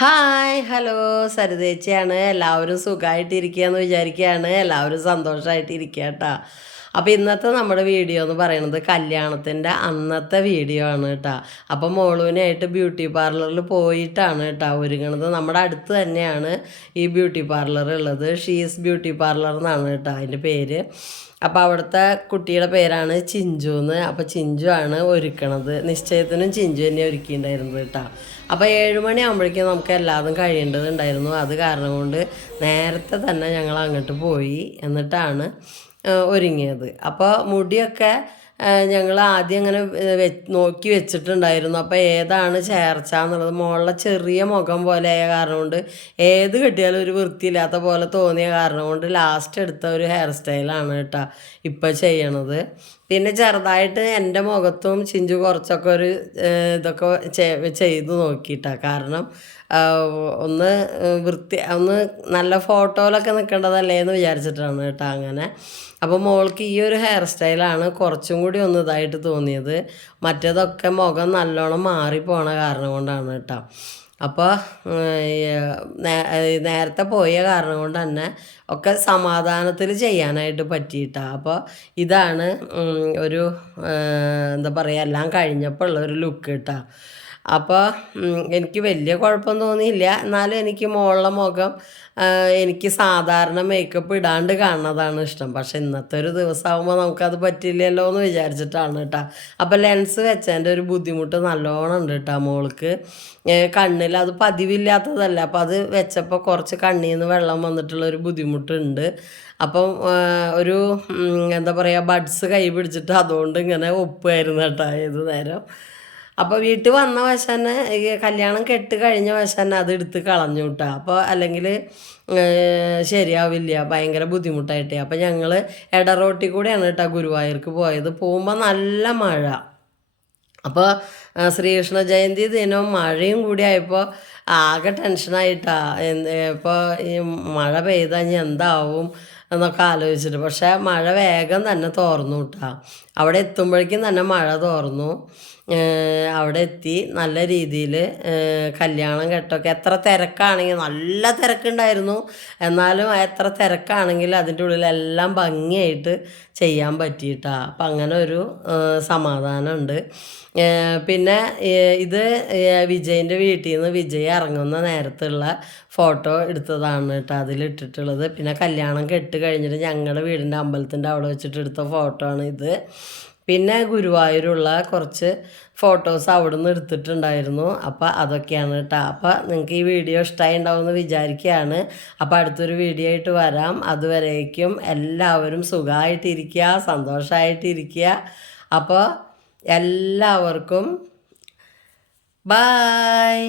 Hi hello. സരിതേച്ചിയാണ് എല്ലാവരും സുഖമായിട്ടിരിക്കുകയെന്ന് വിചാരിക്കുകയാണ്. എല്ലാവരും സന്തോഷമായിട്ടിരിക്കുക കേട്ടോ അപ്പോൾ ഇന്നത്തെ നമ്മുടെ വീഡിയോ എന്ന് പറയുന്നത് കല്യാണത്തിന്റെ അന്നത്തെ വീഡിയോ ആണ് കേട്ടോ. അപ്പോൾ മോളുവിനായിട്ട് ബ്യൂട്ടി പാർലറിൽ പോയിട്ടാണ് കേട്ടോ ഒരുങ്ങണത്. നമ്മുടെ അടുത്ത് തന്നെയാണ് ഈ ബ്യൂട്ടി പാർലർ ഉള്ളത്. ഷീസ് ബ്യൂട്ടി പാർലർ എന്നാണ് കേട്ടോ അതിന്റെ പേര്. അപ്പോൾ അവിടുത്തെ കുട്ടിയുടെ പേരാണ് ചിഞ്ചു എന്ന്. അപ്പോൾ ചിഞ്ചു ആണ് ഒരുക്കണത്. നിശ്ചയത്തിനും ചിഞ്ചു തന്നെ ഒരുക്കിയിട്ടുണ്ടായിരുന്നത് കേട്ടോ. അപ്പോൾ ഏഴ് ആകുമ്പോഴേക്കും നമുക്ക് എല്ലാതും കഴിയേണ്ടതുണ്ടായിരുന്നു. അത് കാരണം കൊണ്ട് നേരത്തെ തന്നെ ഞങ്ങൾ അങ്ങോട്ട് പോയി. എന്നിട്ടാണ് ഒരുങ്ങിയത്. അപ്പോൾ മുടിയൊക്കെ ഞങ്ങൾ ആദ്യം അങ്ങനെ വെ നോക്കി വെച്ചിട്ടുണ്ടായിരുന്നു. അപ്പോൾ ഏതാണ് ചേർച്ച എന്നുള്ളത്. മുകളിലെ ചെറിയ മുഖം പോലെ ആയ കാരണം കൊണ്ട് ഏത് കിട്ടിയാലും ഒരു വൃത്തിയില്ലാത്ത പോലെ തോന്നിയ കാരണം കൊണ്ട് ലാസ്റ്റ് എടുത്ത ഒരു ഹെയർ സ്റ്റൈലാണ് കേട്ടോ ഇപ്പോൾ ചെയ്യണത്. പിന്നെ ചെറുതായിട്ട് എന്റെ മുഖത്തും ചിഞ്ചു കുറച്ചൊക്കെ ഒരു ഇതൊക്കെ ചെയ്ത് നോക്കിയിട്ടാണ് കാരണം ഒന്ന് വൃത്തി ഒന്ന് നല്ല ഫോട്ടോയിലൊക്കെ നിൽക്കേണ്ടതല്ലേ എന്ന് വിചാരിച്ചിട്ടാണ് കേട്ടോ അങ്ങനെ. അപ്പോൾ മോൾക്ക് ഈ ഒരു ഹെയർ സ്റ്റൈലാണ് കുറച്ചും കൂടി ഒന്ന് ഇതായിട്ട് തോന്നിയത്. മറ്റേതൊക്കെ മുഖം നല്ലോണം മാറിപ്പോണ കാരണം കൊണ്ടാണ് കേട്ടോ. അപ്പോൾ നേരത്തെ പോയ കാരണം കൊണ്ട് തന്നെ ഒക്കെ സമാധാനത്തിൽ ചെയ്യാനായിട്ട് പറ്റിയിട്ട. അപ്പോൾ ഇതാണ് ഒരു എന്താ പറയുക എല്ലാം കഴിഞ്ഞപ്പോൾ ഉള്ള ഒരു ലുക്ക് കേട്ടോ. അപ്പോൾ എനിക്ക് വലിയ കുഴപ്പം തോന്നിയില്ല. എന്നാലും എനിക്ക് മുകളിലെ മുഖം എനിക്ക് സാധാരണ മേക്കപ്പ് ഇടാണ്ട് കാണുന്നതാണ് ഇഷ്ടം. പക്ഷെ ഇന്നത്തെ ഒരു ദിവസമാകുമ്പോൾ നമുക്കത് പറ്റില്ലല്ലോ എന്ന് വിചാരിച്ചിട്ടാണ് കേട്ടോ അപ്പോൾ ലെൻസ് വെച്ചതിന്റെ ഒരു ബുദ്ധിമുട്ട് നല്ലോണം ഉണ്ട് കേട്ടോ മോൾക്ക്. കണ്ണിൽ അത് പതിവില്ലാത്തതല്ല. അപ്പോൾ അത് വെച്ചപ്പോൾ കുറച്ച് കണ്ണിൽ നിന്ന് വെള്ളം വന്നിട്ടുള്ള ഒരു ബുദ്ധിമുട്ടുണ്ട് അപ്പം ഒരു എന്താ പറയുക ബഡ്സ് കൈ പിടിച്ചിട്ട് അതുകൊണ്ട് ഇങ്ങനെ ഒപ്പുമായിരുന്നു കേട്ടോ ഏത് നേരം. അപ്പോൾ വീട്ടിൽ വന്ന വശം തന്നെ കല്യാണം കെട്ട് കഴിഞ്ഞ വശം തന്നെ അത് എടുത്ത് കളഞ്ഞു കിട്ടുക അപ്പോൾ അല്ലെങ്കിൽ ശരിയാവില്ല. ഭയങ്കര ബുദ്ധിമുട്ടായിട്ടേ. അപ്പോൾ ഞങ്ങൾ എടറോട്ടി കൂടെയാണ് കേട്ടോ ഗുരുവായൂർക്ക് പോയത്. പോകുമ്പോൾ നല്ല മഴ. അപ്പോൾ ശ്രീകൃഷ്ണ ജയന്തി ദിനവും മഴയും കൂടി ആയപ്പോൾ ആകെ ടെൻഷനായിട്ടാ. ഇപ്പോൾ ഈ മഴ പെയ്താൽ ഇനി എന്താവും എന്നൊക്കെ ആലോചിച്ചിട്ട്. പക്ഷേ മഴ വേഗം തന്നെ തോർന്നു കേട്ടാ അവിടെ എത്തുമ്പോഴേക്കും തന്നെ മഴ തോർന്നു. അവിടെ എത്തി. നല്ല രീതിയിൽ കല്യാണം കെട്ടൊക്കെ. എത്ര തിരക്കാണെങ്കിൽ നല്ല തിരക്കുണ്ടായിരുന്നു. എന്നാലും എത്ര തിരക്കാണെങ്കിൽ അതിന്റെ ഉള്ളിലെല്ലാം ഭംഗിയായിട്ട് ചെയ്യാൻ പറ്റിയിട്ടാ. അപ്പം അങ്ങനെ ഒരു സമാധാനമുണ്ട്. പിന്നെ ഇത് വിജയിന്റെ വീട്ടിൽ നിന്ന് വിജയ് ഇറങ്ങുന്ന നേരത്തുള്ള ഫോട്ടോ എടുത്തതാണ് കേട്ടോ അതിലിട്ടിട്ടുള്ളത്. പിന്നെ കല്യാണം കെട്ട് കഴിഞ്ഞിട്ട് ഞങ്ങളുടെ വീടിന്റെ അമ്പലത്തിന്റെ അവിടെ വെച്ചിട്ട് എടുത്ത ഫോട്ടോ ആണ് ഇത്. പിന്നെ ഗുരുവായൂരുള്ള കുറച്ച് ഫോട്ടോസ് അവിടെ നിന്ന് എടുത്തിട്ടുണ്ടായിരുന്നു. അപ്പോൾ അതൊക്കെയാണ് കേട്ടോ അപ്പോൾ നിങ്ങൾക്ക് ഈ വീഡിയോ ഇഷ്ടമായി ഉണ്ടാവുമെന്ന് വിചാരിക്കുകയാണ് അപ്പോൾ അടുത്തൊരു വീഡിയോ ആയിട്ട് വരാം. അതുവരേക്കും എല്ലാവരും സുഖമായിട്ടിരിക്കുക സന്തോഷമായിട്ടിരിക്കുക അപ്പോൾ എല്ലാവർക്കും ബായ്.